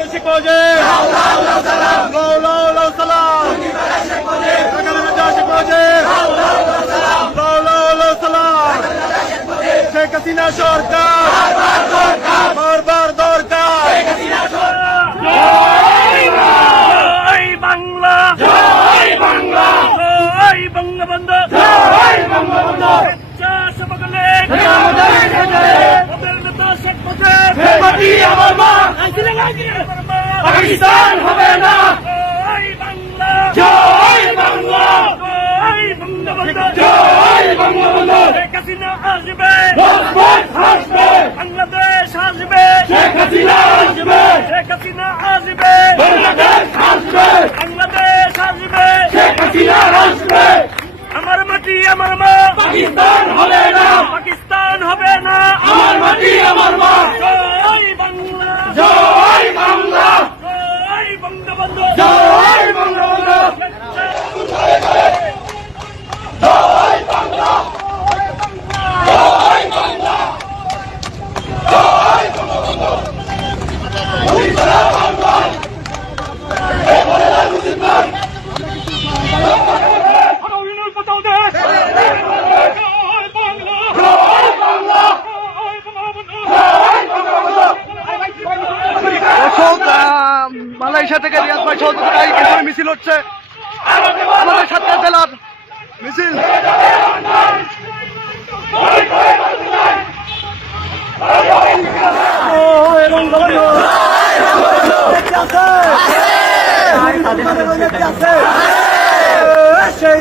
মুজিব লাউ লাউ লাউ লাউ লাউ সালাম এখানে মেজা শেখ মুজিব লাউ লাউ লাউ লাউ লাউ লাউ সালাম শেখ হাসিনা সরকার। বারবার দরকার। জয় বাংলা। জয় বাংলা। জয় বঙ্গবন্ধু জয় বঙ্গবন্ধু স্বেচ্ছাসেবক লীগ ওদের নেতা শেখ মুজিব আমার মা পাকিস্তান হবে না। জয় বাংলা। জয় বাংলা। জয় বঙ্গবন্ধু জয় বঙ্গবন্ধু শেখ হাসিনা আসবে। আসবে বাংলাদেশ আসবে। শেখ হাসিনা আসবে। শেখ হাসিনা আসবে। বাংলাদেশ আসবে। বাংলাদেশ আসবে। শেখ হাসিনা আসবে। আমার মাটি আমার মা। পাকিস্তান হবে না পাকিস্তান হবে না আমার মাটি আমার মা জয় বাংলা জয় বাংলা জয় বঙ্গবন্ধু জয় বঙ্গবন্ধু Harold Patel de জয় বাংলা জয় বাংলা জয় বঙ্গবন্ধু জয় বঙ্গবন্ধু দর্শক আহ, মালয়েশিয়া থেকে রিয়াজ ভাই সহযোগিতায় এখানে মিছিল হচ্ছে আমাদের সাতটা জেলার মিছিল সেই